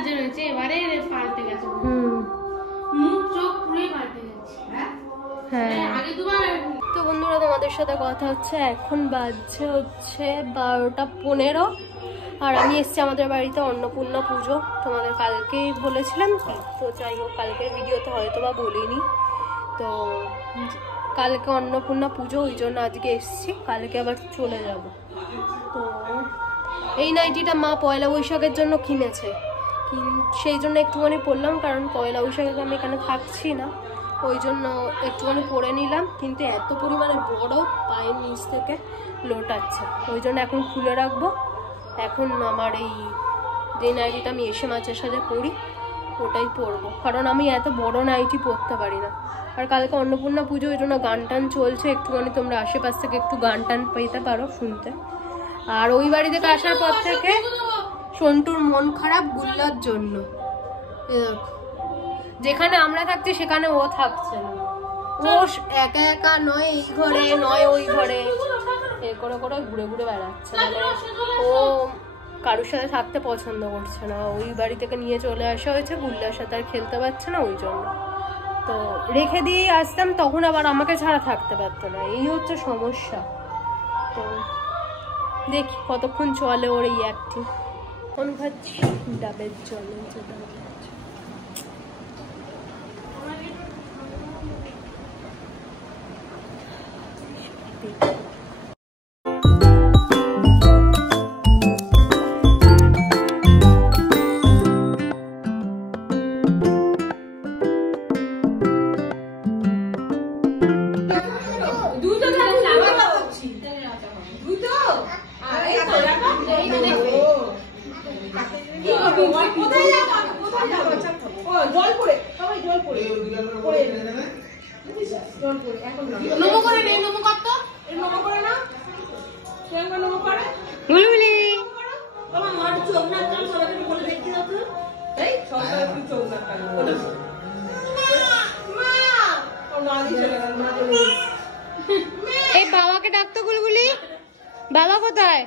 সাজানো হয়েছে, এবারে পাল্টে গেছে। মুখ চোখ পুরোই পাল্টে গেছে। হ্যাঁ আগে দুবার। তো বন্ধুরা তোমাদের সাথে কথা হচ্ছে, এখন বাজছে হচ্ছে 12:15 আর আমি এসছি আমাদের বাড়িতে অন্নপূর্ণা পুজো। তোমাদের কালকেই বলেছিলাম কি, তো যাই হোক কালকের ভিডিওতে হয়তো বা বলিনি। তো কালকে অন্নপূর্ণা পুজো, ওই জন্য আজকে এসছি, কালকে আবার চলে যাব। তো এই নাইটিটা মা পয়লা বৈশাখের জন্য কিনেছে, সেই জন্য একটুখানি পরলাম, কারণ পয়লা বৈশাখে আমি এখানে থাকছি না, ওই জন্য একটুখানি পরে নিলাম। কিন্তু এত পরিমাণে বড়, পায়ের নিচ থেকে লোটাচ্ছে, ওই জন্য এখন খুলে রাখবো। এখন আমার এই যে নাইটিটা আমি এসে মাঝে সাঝে পরি, ওটাই পরবো, কারণ আমি এত বড় নাইটি পরতে পারি না। আর কালকে অন্নপূর্ণা পুজো, ওই জন্য গান টান চলছে, একটুখানি তোমরা আশেপাশ থেকে একটু গান টান পেতে পারো শুনতে। আর ওই বাড়ি থেকে আসার পর থেকে সন্টুর মন খারাপ গুল্লার জন্য। যেখানে আমরা থাকছি সেখানে ও থাকছে না, ও একা একা নয় এই ঘরে নয় ওই ঘরে, এ করে করে ঘুরে ঘুরে বেড়াচ্ছে। মানে ও কারোর সাথে থাকতে পছন্দ করছে না, ওই বাড়ি থেকে নিয়ে চলে আসা হয়েছে, গুল্লার সাথে আর খেলতে পারছে না, ওই জন্য। তো রেখে দিয়েই আসতাম, তখন আবার আমাকে ছাড়া থাকতে পারতো না, এই হচ্ছে সমস্যা। তো দেখি কতক্ষণ চলে ওর এই অ্যাক্টিং। কোন খাচ্ছি ডাবের জল, এই বাবাকে ডাকতো গুলগুলি, বাবা কোথায়?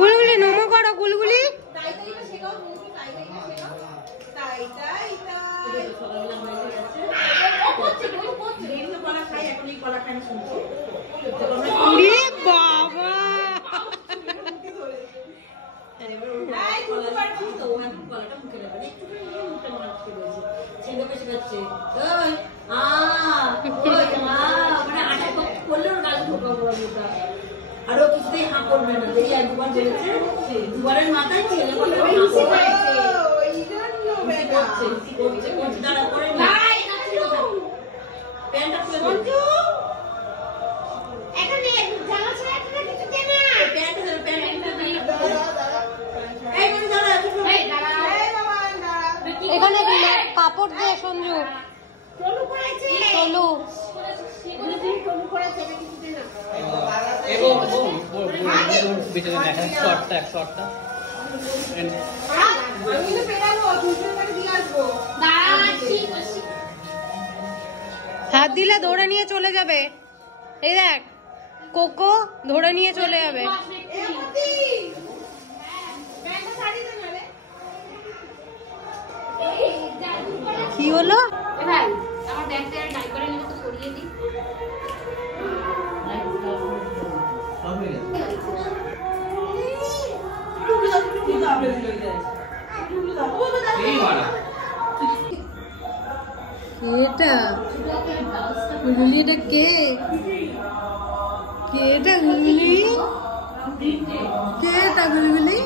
গুলগুলি নমো করো, গুলগুলি বাবা আরো কিছুতেই হাঁ করবে না, যেই একবার বলেছে দুবারের মাথায় ছেলে বলে এখানে কাপড় দিয়ে সঞ্জু চলু হাত দিলে ধরে নিয়ে চলে যাবে। এই দেখ কোকো ধরে নিয়ে চলে যাবে। কি হলো? এটা গুলগুলি, এটা কে? কে এটা গুলগুলি? কে এটা গুলগুলি?